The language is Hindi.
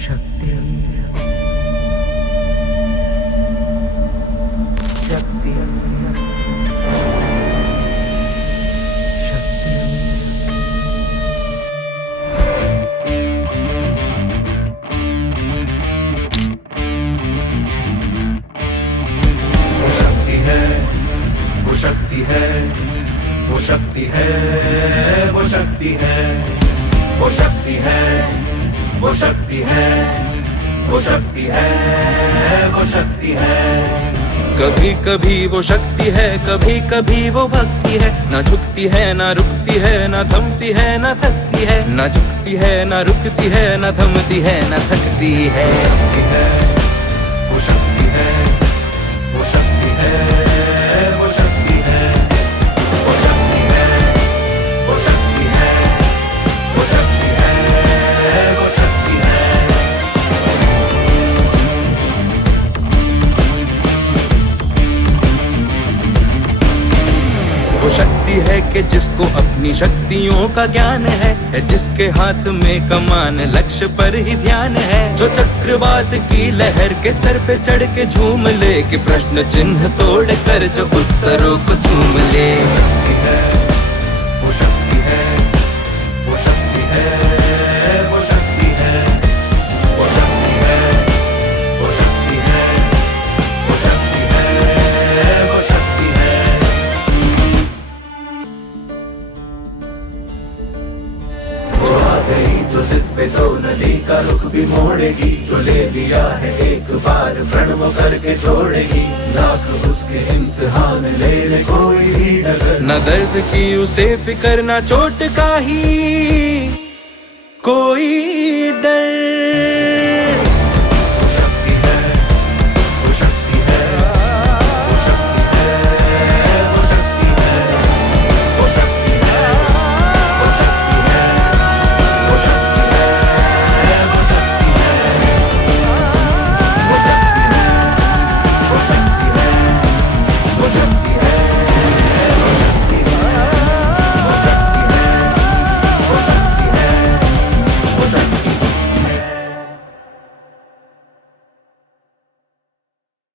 शक्ति शक्ति शक्ति वो शक्ति है, वो शक्ति है, वो शक्ति है, वो शक्ति है, वो शक्ति है, वो शक्ति है, वो शक्ति है, वो शक्ति है। कभी कभी वो शक्ति है, कभी कभी वो भक्ति है। ना झुकती है ना रुकती है, ना थमती है ना थकती है। ना झुकती है ना रुकती है, ना थमती है ना थकती है। शक्ति है, वो शक्ति है, वो शक्ति है, वो शक्ति है, वो शक्ति है, वो शक्ति है, वो शक्ति है, वो शक्ति है। वो शक्ति है कि जिसको अपनी शक्तियों का ज्ञान है जिसके हाथ में कमान लक्ष्य पर ही ध्यान है। जो चक्रवात की लहर के सर पे चढ़ के झूम ले, कि प्रश्न चिन्ह तोड़ कर जो उत्तरों को चूम ले। शक्ति है, वो शक्ति है, वो शक्ति है, वो शक्ति है, वो शक्ति है, वो शक्ति है, वो शक्ति है, वो शक्ति है। वो आ गई जो जिद पे तो नदी का रुख भी मोड़ेगी। जो ले लिया है एक बार प्रण वो करके छोड़ेगी। लाख उसके इम्तिहान ले कोई भी डगर। न दर्द की उसे फिकर, न चोट का ही